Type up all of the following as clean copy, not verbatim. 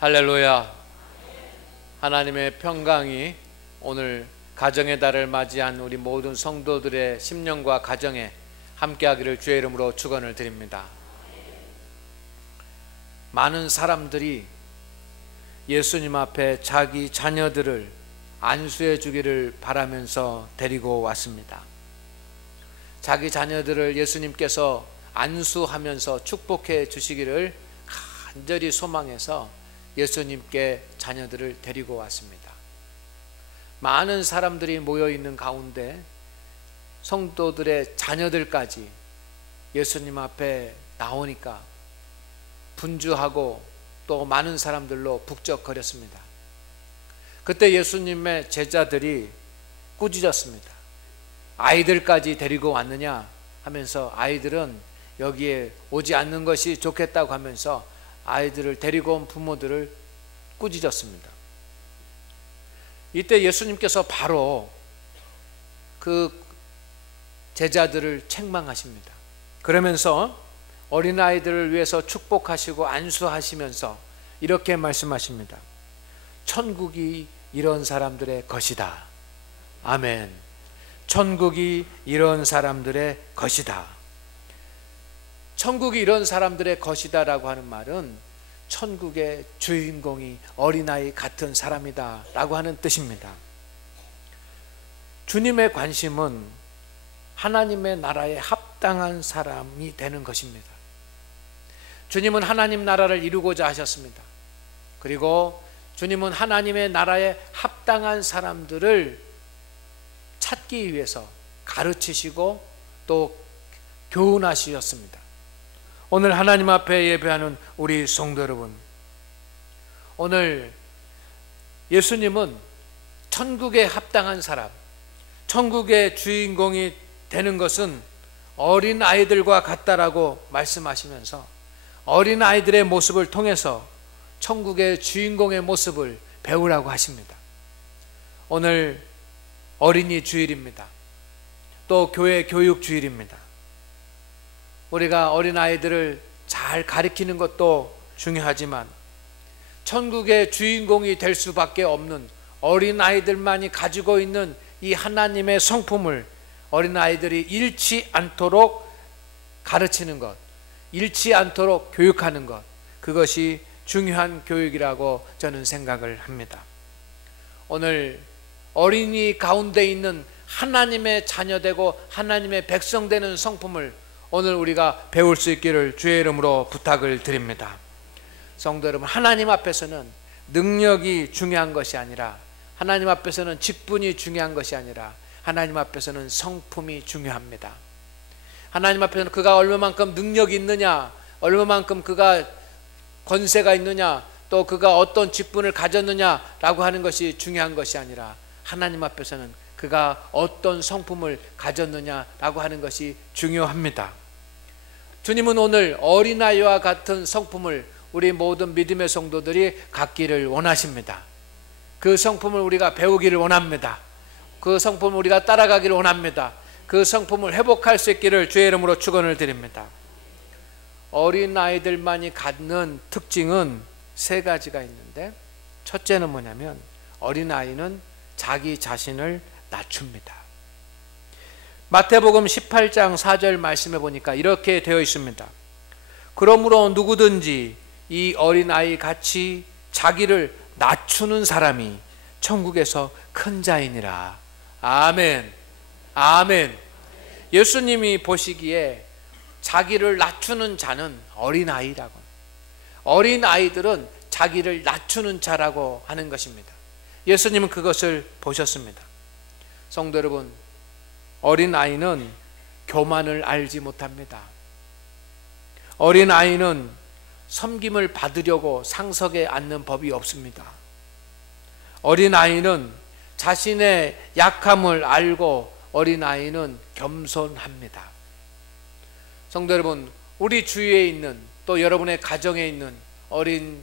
할렐루야. 하나님의 평강이 오늘 가정의 달을 맞이한 우리 모든 성도들의 심령과 가정에 함께하기를 주의 이름으로 축원을 드립니다. 많은 사람들이 예수님 앞에 자기 자녀들을 안수해 주기를 바라면서 데리고 왔습니다. 자기 자녀들을 예수님께서 안수하면서 축복해 주시기를 간절히 소망해서 예수님께 자녀들을 데리고 왔습니다. 많은 사람들이 모여 있는 가운데 성도들의 자녀들까지 예수님 앞에 나오니까 분주하고 또 많은 사람들로 북적거렸습니다. 그때 예수님의 제자들이 꾸짖었습니다. 아이들까지 데리고 왔느냐 하면서 아이들은 여기에 오지 않는 것이 좋겠다고 하면서 아이들을 데리고 온 부모들을 꾸짖었습니다. 이때 예수님께서 바로 그 제자들을 책망하십니다. 그러면서 어린아이들을 위해서 축복하시고 안수하시면서 이렇게 말씀하십니다. 천국이 이런 사람들의 것이다. 아멘. 천국이 이런 사람들의 것이다. 천국이 이런 사람들의 것이다 라고 하는 말은 천국의 주인공이 어린아이 같은 사람이다 라고 하는 뜻입니다. 주님의 관심은 하나님의 나라에 합당한 사람이 되는 것입니다. 주님은 하나님 나라를 이루고자 하셨습니다. 그리고 주님은 하나님의 나라에 합당한 사람들을 찾기 위해서 가르치시고 또 교훈하셨습니다. 오늘 하나님 앞에 예배하는 우리 성도 여러분, 오늘 예수님은 천국에 합당한 사람, 천국의 주인공이 되는 것은 어린 아이들과 같다라고 말씀하시면서 어린 아이들의 모습을 통해서 천국의 주인공의 모습을 배우라고 하십니다. 오늘 어린이 주일입니다. 또 교회 교육 주일입니다. 우리가 어린아이들을 잘 가르치는 것도 중요하지만 천국의 주인공이 될 수밖에 없는 어린아이들만이 가지고 있는 이 하나님의 성품을 어린아이들이 잃지 않도록 가르치는 것, 잃지 않도록 교육하는 것, 그것이 중요한 교육이라고 저는 생각을 합니다. 오늘 어린이 가운데 있는 하나님의 자녀되고 하나님의 백성 되는 성품을 오늘 우리가 배울 수 있기를 주의 이름으로 부탁을 드립니다. 성도 여러분, 하나님 앞에서는 능력이 중요한 것이 아니라, 하나님 앞에서는 직분이 중요한 것이 아니라 하나님 앞에서는 성품이 중요합니다. 하나님 앞에서는 그가 얼마만큼 능력이 있느냐, 얼마만큼 그가 권세가 있느냐, 또 그가 어떤 직분을 가졌느냐라고 하는 것이 중요한 것이 아니라 하나님 앞에서는 그가 어떤 성품을 가졌느냐라고 하는 것이 중요합니다. 주님은 오늘 어린아이와 같은 성품을 우리 모든 믿음의 성도들이 갖기를 원하십니다. 그 성품을 우리가 배우기를 원합니다. 그 성품을 우리가 따라가기를 원합니다. 그 성품을 회복할 수 있기를 주의 이름으로 축원을 드립니다. 어린아이들만이 갖는 특징은 세 가지가 있는데, 첫째는 뭐냐면 어린아이는 자기 자신을 낮춥니다. 마태복음 18장 4절 말씀해 보니까 이렇게 되어 있습니다. 그러므로 누구든지 이 어린아이 같이 자기를 낮추는 사람이 천국에서 큰 자이니라. 아멘. 아멘. 예수님이 보시기에 자기를 낮추는 자는 어린아이라고, 어린아이들은 자기를 낮추는 자라고 하는 것입니다. 예수님은 그것을 보셨습니다. 성도 여러분, 어린아이는 교만을 알지 못합니다. 어린아이는 섬김을 받으려고 상석에 앉는 법이 없습니다. 어린아이는 자신의 약함을 알고 어린아이는 겸손합니다. 성도 여러분, 우리 주위에 있는, 또 여러분의 가정에 있는 어린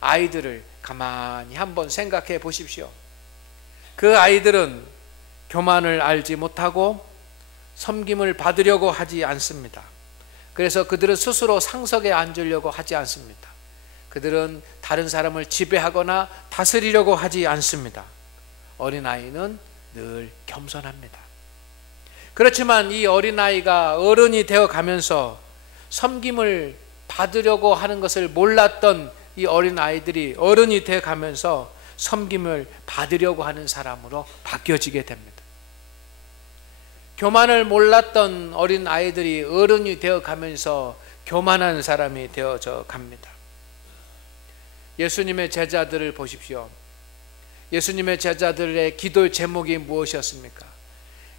아이들을 가만히 한번 생각해 보십시오. 그 아이들은 교만을 알지 못하고 섬김을 받으려고 하지 않습니다. 그래서 그들은 스스로 상석에 앉으려고 하지 않습니다. 그들은 다른 사람을 지배하거나 다스리려고 하지 않습니다. 어린아이는 늘 겸손합니다. 그렇지만 이 어린아이가 어른이 되어 가면서 섬김을 받으려고 하는 것을 몰랐던 이 어린아이들이 어른이 되어 가면서 섬김을 받으려고 하는 사람으로 바뀌어지게 됩니다. 교만을 몰랐던 어린아이들이 어른이 되어 가면서 교만한 사람이 되어져 갑니다. 예수님의 제자들을 보십시오. 예수님의 제자들의 기도의 제목이 무엇이었습니까?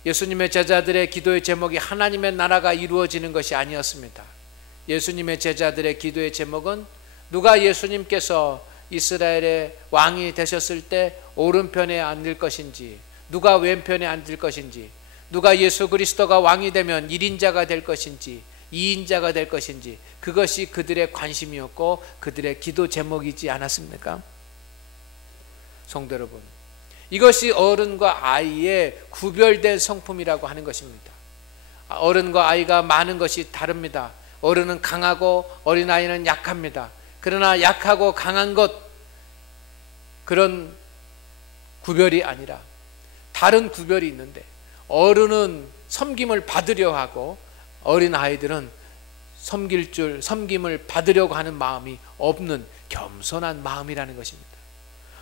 예수님의 제자들의 기도의 제목이 하나님의 나라가 이루어지는 것이 아니었습니다. 예수님의 제자들의 기도의 제목은 누가 예수님께서 이스라엘의 왕이 되셨을 때 오른편에 앉을 것인지, 누가 왼편에 앉을 것인지, 누가 예수 그리스도가 왕이 되면 1인자가 될 것인지 2인자가 될 것인지, 그것이 그들의 관심이었고 그들의 기도 제목이지 않았습니까? 성도 여러분, 이것이 어른과 아이의 구별된 성품이라고 하는 것입니다. 어른과 아이가 많은 것이 다릅니다. 어른은 강하고 어린아이는 약합니다. 그러나 약하고 강한 것, 그런 구별이 아니라 다른 구별이 있는데, 어른은 섬김을 받으려 하고 어린아이들은 섬김을 받으려고 하는 마음이 없는 겸손한 마음이라는 것입니다.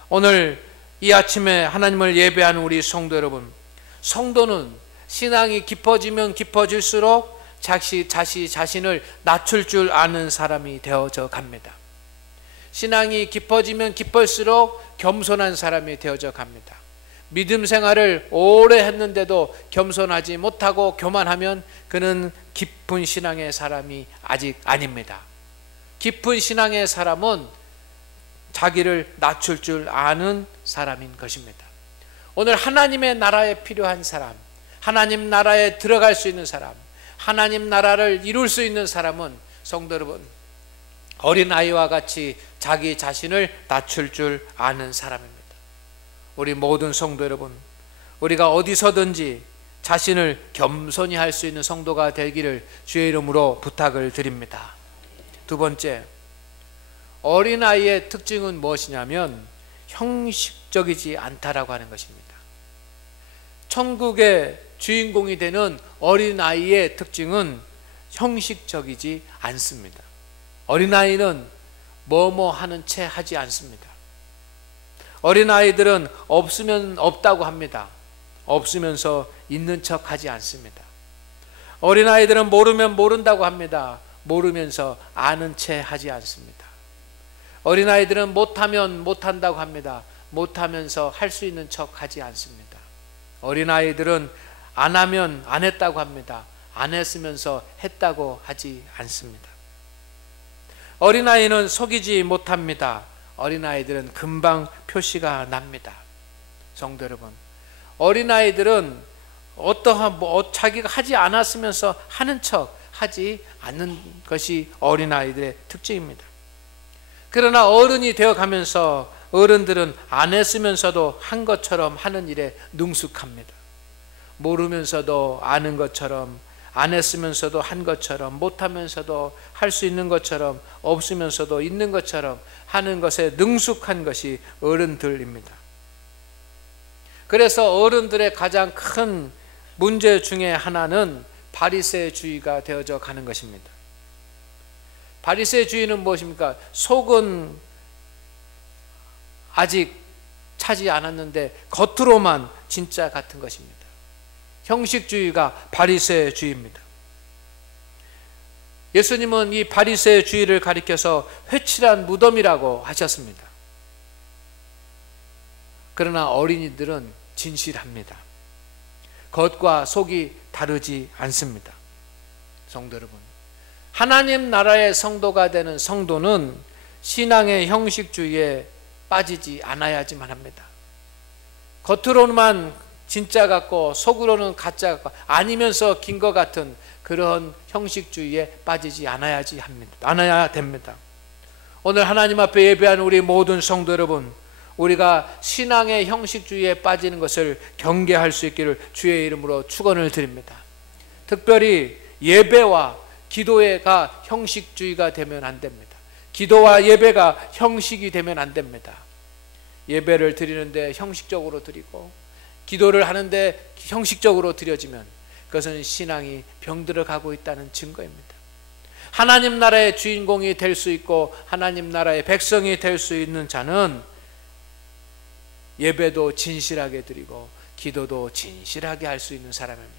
오늘 이 아침에 하나님을 예배하는 우리 성도 여러분, 성도는 신앙이 깊어지면 깊어질수록 자신을 낮출 줄 아는 사람이 되어져 갑니다. 신앙이 깊어지면 깊을수록 겸손한 사람이 되어져 갑니다. 믿음 생활을 오래 했는데도 겸손하지 못하고 교만하면 그는 깊은 신앙의 사람이 아직 아닙니다. 깊은 신앙의 사람은 자기를 낮출 줄 아는 사람인 것입니다. 오늘 하나님의 나라에 필요한 사람, 하나님 나라에 들어갈 수 있는 사람, 하나님 나라를 이룰 수 있는 사람은 성도 여러분, 어린아이와 같이 자기 자신을 낮출 줄 아는 사람입니다. 우리 모든 성도 여러분, 우리가 어디서든지 자신을 겸손히 할 수 있는 성도가 되기를 주의 이름으로 부탁을 드립니다. 두 번째, 어린아이의 특징은 무엇이냐면 형식적이지 않다라고 하는 것입니다. 천국의 주인공이 되는 어린아이의 특징은 형식적이지 않습니다. 어린아이는 뭐뭐 하는 채 하지 않습니다. 어린아이들은 없으면 없다고 합니다. 없으면서 있는 척 하지 않습니다. 어린아이들은 모르면 모른다고 합니다. 모르면서 아는 채 하지 않습니다. 어린아이들은 못하면 못한다고 합니다. 못하면서 할 수 있는 척 하지 않습니다. 어린아이들은 안 하면 안 했다고 합니다. 안 했으면서 했다고 하지 않습니다. 어린아이는 속이지 못합니다. 어린아이들은 금방 표시가 납니다. 성도 여러분, 어린아이들은 자기가 하지 않았으면서 하는 척 하지 않는 것이 어린아이들의 특징입니다. 그러나 어른이 되어가면서 어른들은 안 했으면서도 한 것처럼 하는 일에 능숙합니다. 모르면서도 아는 것처럼, 안 했으면서도 한 것처럼, 못하면서도 할 수 있는 것처럼, 없으면서도 있는 것처럼 하는 것에 능숙한 것이 어른들입니다. 그래서 어른들의 가장 큰 문제 중에 하나는 바리새주의가 되어져 가는 것입니다. 바리새주의는 무엇입니까? 속은 아직 차지 않았는데 겉으로만 진짜 같은 것입니다. 형식주의가 바리새주의입니다. 예수님은 이 바리새주의를 가리켜서 회칠한 무덤이라고 하셨습니다. 그러나 어린이들은 진실합니다. 겉과 속이 다르지 않습니다. 성도 여러분, 하나님 나라의 성도가 되는 성도는 신앙의 형식주의에 빠지지 않아야지만 합니다. 겉으로만 진짜 같고 속으로는 가짜 같고 아니면서 긴 것 같은 그런 형식주의에 빠지지 않아야 됩니다. 오늘 하나님 앞에 예배하는 우리 모든 성도 여러분, 우리가 신앙의 형식주의에 빠지는 것을 경계할 수 있기를 주의 이름으로 축원을 드립니다. 특별히 예배와 기도가 형식주의가 되면 안 됩니다. 기도와 예배가 형식이 되면 안 됩니다. 예배를 드리는데 형식적으로 드리고 기도를 하는데 형식적으로 드려지면 그것은 신앙이 병들어가고 있다는 증거입니다. 하나님 나라의 주인공이 될 수 있고 하나님 나라의 백성이 될 수 있는 자는 예배도 진실하게 드리고 기도도 진실하게 할 수 있는 사람입니다.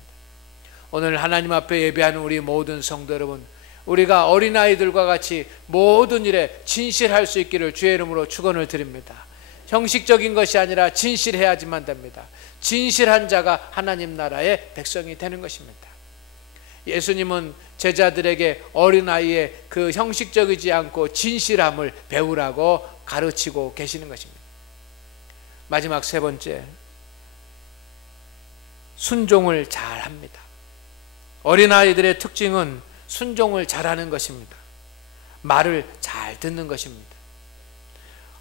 오늘 하나님 앞에 예배하는 우리 모든 성도 여러분, 우리가 어린아이들과 같이 모든 일에 진실할 수 있기를 주의 이름으로 축원을 드립니다. 형식적인 것이 아니라 진실해야지만 됩니다. 진실한 자가 하나님 나라의 백성이 되는 것입니다. 예수님은 제자들에게 어린아이의 그 형식적이지 않고 진실함을 배우라고 가르치고 계시는 것입니다. 마지막 세 번째, 순종을 잘합니다. 어린아이들의 특징은 순종을 잘하는 것입니다. 말을 잘 듣는 것입니다.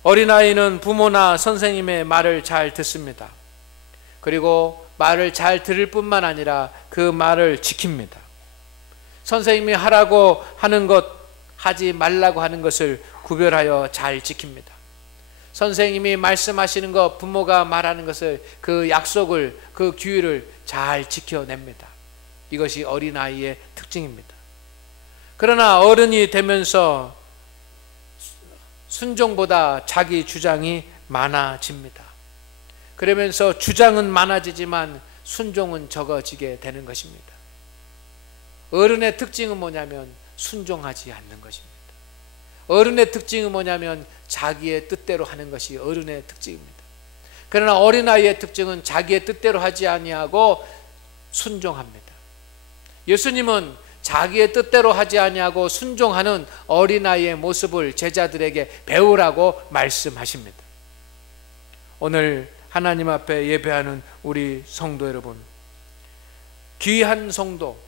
어린아이는 부모나 선생님의 말을 잘 듣습니다. 그리고 말을 잘 들을 뿐만 아니라 그 말을 지킵니다. 선생님이 하라고 하는 것, 하지 말라고 하는 것을 구별하여 잘 지킵니다. 선생님이 말씀하시는 것, 부모가 말하는 것을, 그 약속을, 그 규율을 잘 지켜냅니다. 이것이 어린아이의 특징입니다. 그러나 어른이 되면서 순종보다 자기 주장이 많아집니다. 그러면서 주장은 많아지지만 순종은 적어지게 되는 것입니다. 어른의 특징은 뭐냐면 순종하지 않는 것입니다. 어른의 특징은 뭐냐면 자기의 뜻대로 하는 것이 어른의 특징입니다. 그러나 어린아이의 특징은 자기의 뜻대로 하지 아니하고 순종합니다. 예수님은 자기의 뜻대로 하지 아니하고 순종하는 어린아이의 모습을 제자들에게 배우라고 말씀하십니다. 오늘 하나님 앞에 예배하는 우리 성도 여러분, 귀한 성도,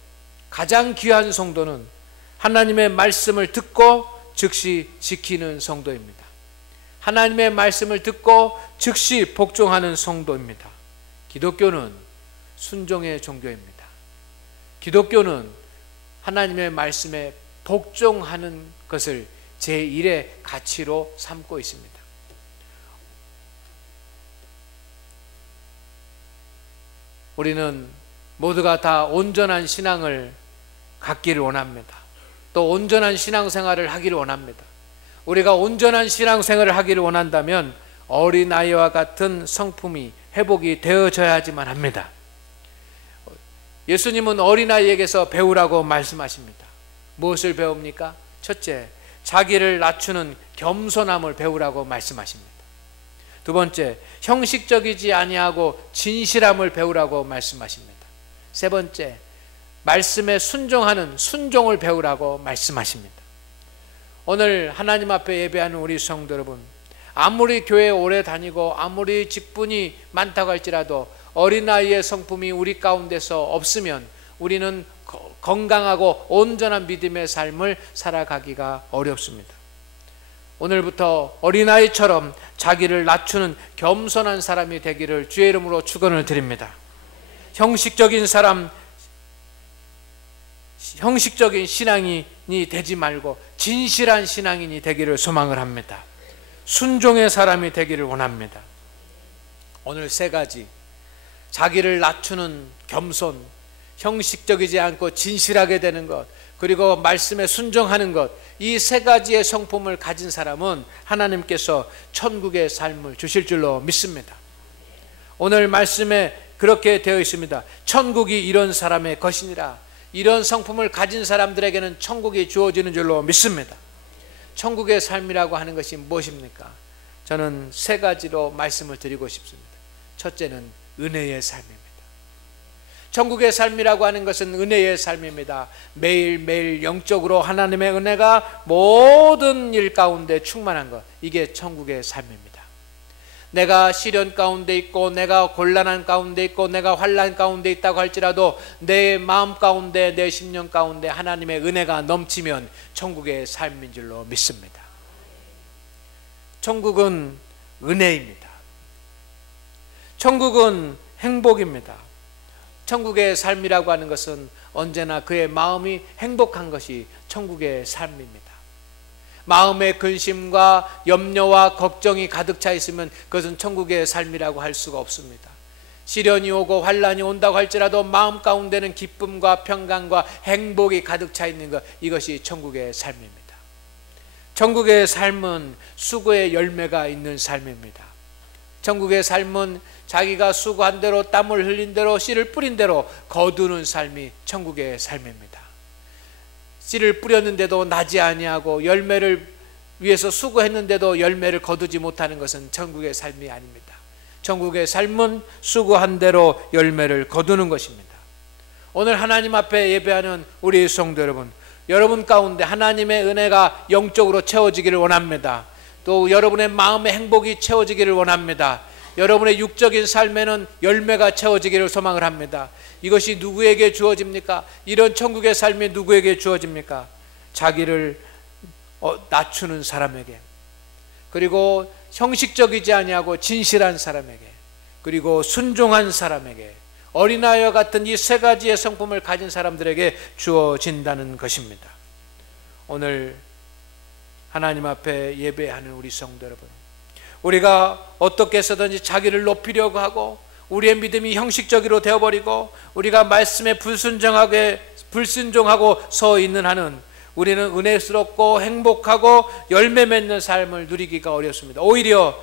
가장 귀한 성도는 하나님의 말씀을 듣고 즉시 지키는 성도입니다. 하나님의 말씀을 듣고 즉시 복종하는 성도입니다. 기독교는 순종의 종교입니다. 기독교는 하나님의 말씀에 복종하는 것을 제1의 가치로 삼고 있습니다. 우리는 모두가 다 온전한 신앙을 갖기를 원합니다. 또 온전한 신앙생활을 하기를 원합니다. 우리가 온전한 신앙생활을 하기를 원한다면 어린아이와 같은 성품이 회복이 되어져야지만 합니다. 예수님은 어린아이에게서 배우라고 말씀하십니다. 무엇을 배웁니까? 첫째, 자기를 낮추는 겸손함을 배우라고 말씀하십니다. 두 번째, 형식적이지 아니하고 진실함을 배우라고 말씀하십니다. 세 번째, 말씀에 순종하는 순종을 배우라고 말씀하십니다. 오늘 하나님 앞에 예배하는 우리 성도 여러분, 아무리 교회에 오래 다니고 아무리 직분이 많다고 할지라도 어린아이의 성품이 우리 가운데서 없으면 우리는 건강하고 온전한 믿음의 삶을 살아가기가 어렵습니다. 오늘부터 어린아이처럼 자기를 낮추는 겸손한 사람이 되기를 주의 이름으로 축원을 드립니다. 형식적인 사람, 형식적인 신앙인이 되지 말고 진실한 신앙인이 되기를 소망을 합니다. 순종의 사람이 되기를 원합니다. 오늘 세 가지, 자기를 낮추는 겸손, 형식적이지 않고 진실하게 되는 것, 그리고 말씀에 순종하는 것, 이 세 가지의 성품을 가진 사람은 하나님께서 천국의 삶을 주실 줄로 믿습니다. 오늘 말씀에 그렇게 되어 있습니다. 천국이 이런 사람의 것이니라. 이런 성품을 가진 사람들에게는 천국이 주어지는 줄로 믿습니다. 천국의 삶이라고 하는 것이 무엇입니까? 저는 세 가지로 말씀을 드리고 싶습니다. 첫째는 은혜의 삶입니다. 천국의 삶이라고 하는 것은 은혜의 삶입니다. 매일매일 영적으로 하나님의 은혜가 모든 일 가운데 충만한 것, 이게 천국의 삶입니다. 내가 시련 가운데 있고 내가 곤란한 가운데 있고 내가 환난 가운데 있다고 할지라도 내 마음 가운데, 내 심령 가운데 하나님의 은혜가 넘치면 천국의 삶인 줄로 믿습니다. 천국은 은혜입니다. 천국은 행복입니다. 천국의 삶이라고 하는 것은 언제나 그의 마음이 행복한 것이 천국의 삶입니다. 마음의 근심과 염려와 걱정이 가득 차 있으면 그것은 천국의 삶이라고 할 수가 없습니다. 시련이 오고 환란이 온다고 할지라도 마음 가운데는 기쁨과 평강과 행복이 가득 차 있는 것, 이것이 천국의 삶입니다. 천국의 삶은 수고의 열매가 있는 삶입니다. 천국의 삶은 자기가 수고한 대로 땀을 흘린 대로 씨를 뿌린 대로 거두는 삶이 천국의 삶입니다. 씨를 뿌렸는데도 나지 아니하고 열매를 위해서 수고했는데도 열매를 거두지 못하는 것은 천국의 삶이 아닙니다. 천국의 삶은 수고한 대로 열매를 거두는 것입니다. 오늘 하나님 앞에 예배하는 우리 성도 여러분, 여러분 가운데 하나님의 은혜가 영적으로 채워지기를 원합니다. 또 여러분의 마음의 행복이 채워지기를 원합니다. 여러분의 육적인 삶에는 열매가 채워지기를 소망을 합니다. 이것이 누구에게 주어집니까? 이런 천국의 삶이 누구에게 주어집니까? 자기를 낮추는 사람에게, 그리고 형식적이지 아니하고 진실한 사람에게, 그리고 순종한 사람에게, 어린아이와 같은 이 세 가지의 성품을 가진 사람들에게 주어진다는 것입니다. 오늘 하나님 앞에 예배하는 우리 성도 여러분, 우리가 어떻게 해서든지 자기를 높이려고 하고 우리의 믿음이 형식적으로 되어버리고 우리가 말씀에 불순종하고 서 있는 한은 우리는 은혜스럽고 행복하고 열매 맺는 삶을 누리기가 어렵습니다. 오히려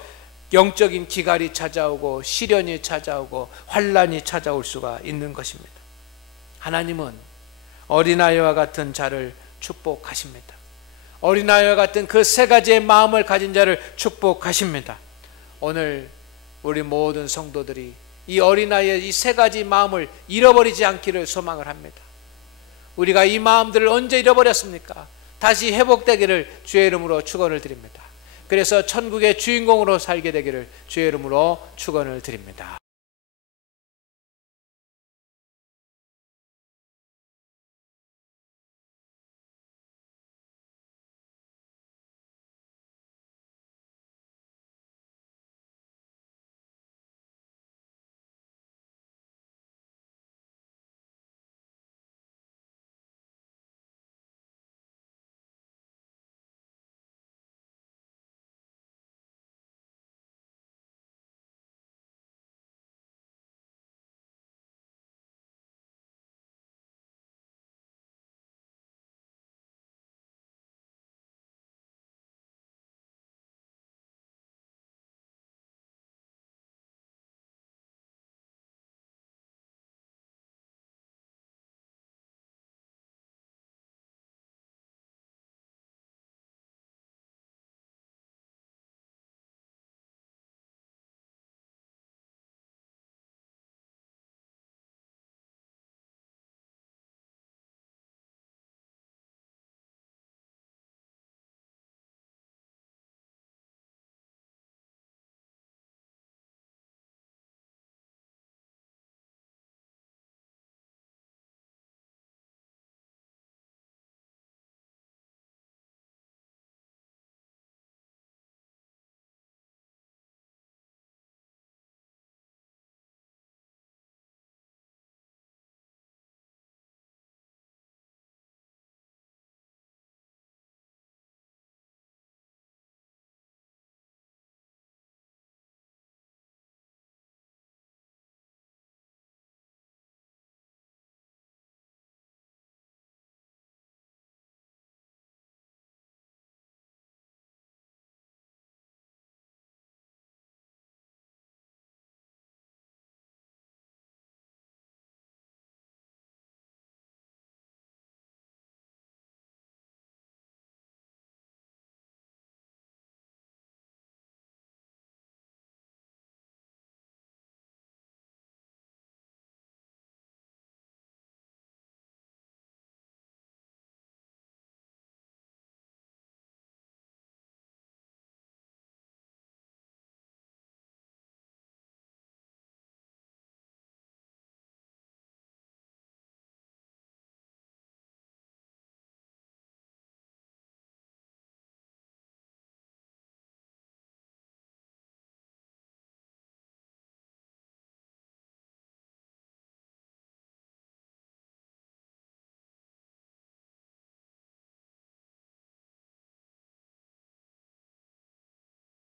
영적인 기갈이 찾아오고 시련이 찾아오고 환란이 찾아올 수가 있는 것입니다. 하나님은 어린아이와 같은 자를 축복하십니다. 어린아이와 같은 그 세 가지의 마음을 가진 자를 축복하십니다. 오늘 우리 모든 성도들이 이 어린아이의 이 세 가지 마음을 잃어버리지 않기를 소망을 합니다. 우리가 이 마음들을 언제 잃어버렸습니까? 다시 회복되기를 주의 이름으로 축원을 드립니다. 그래서 천국의 주인공으로 살게 되기를 주의 이름으로 축원을 드립니다.